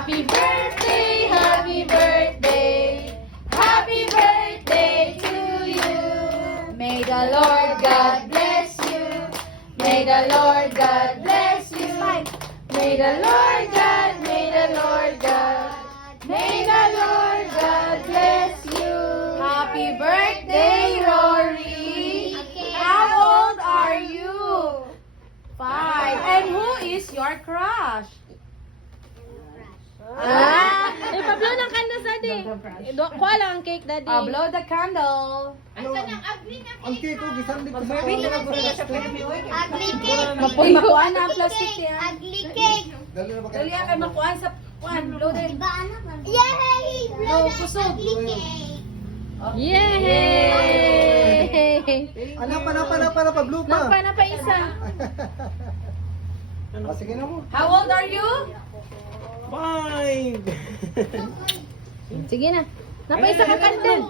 Happy birthday, happy birthday, happy birthday to you. May the Lord God bless you. May the Lord God bless you. May the Lord God, may the Lord God, may the Lord God bless you. Happy birthday, Rory. How old are you? 5. And who is your crush? Eh, pablo ng kanda sa di. Kuha lang ang cake, daddy. Blow the candle. Ang cake ko, gisandit ko sa Mapoy makuha na ang plastic yan. Ugly cake. Dali na ba Dali kay makuha sa kuan. Blow din. Yay! Blow, kusog. Ugly cake. Yay! Ano pa, blue pa. Napa isa. Sige na mo. How old are you? 5! Sige na. Napa isa ka candle.